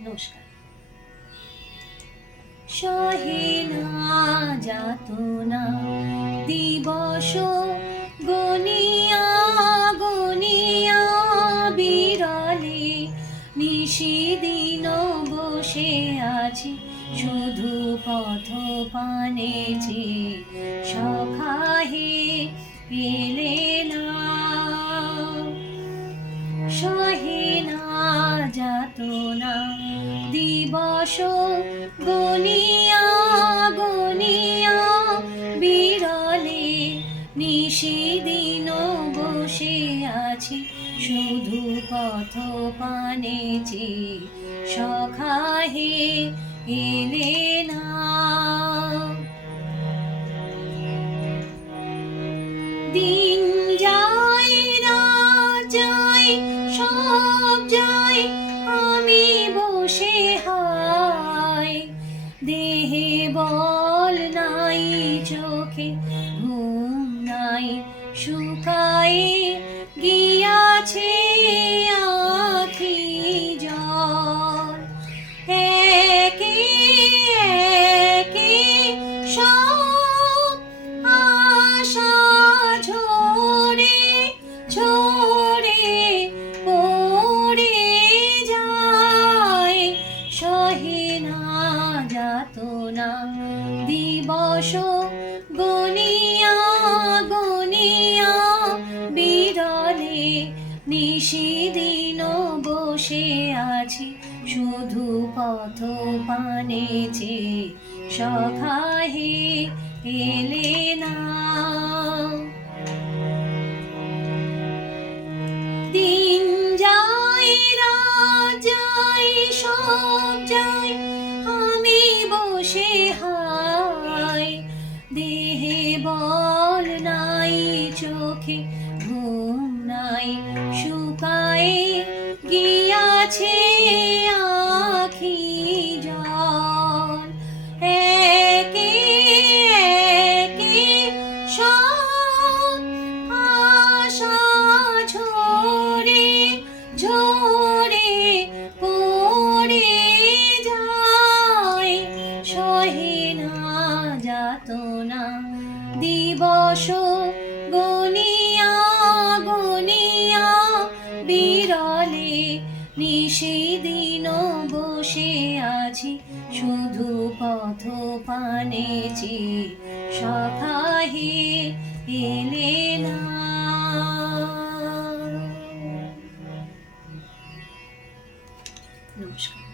নমস্কার। সহে না যাতনা দিবস গনিয়া গনিয়া বিরলে নিশিদিন বসে আছি শুধু পথ পানে যে সখাহে এলে না যাতনা দিবস গনিয়া গনিয়া বিরলে নিশিদিন বসে আছি। শুধু পথ পানে যে সখাহে এলে না। দিন দেহে বল নাই চোখে ঘুম নাই শুকাই গিয়াছে আখি জল। না যাতনা দিবস গনিয়া গনিয়া বিরলে নিশিদিন বসে আছি। শুধু পথ পানে যে সখাহে এলে না। যায় সব যাই আমি বসে হাই। দেহে বল নাই চোখে ঘুম নাই শুকায় গিয়াছে যাতনা দিবস গনিয়া গনিয়া, বিরলে নিশিদিন বসে আছি, শুধু পথ পানে যে সখাহে এলে না। নমস্কার।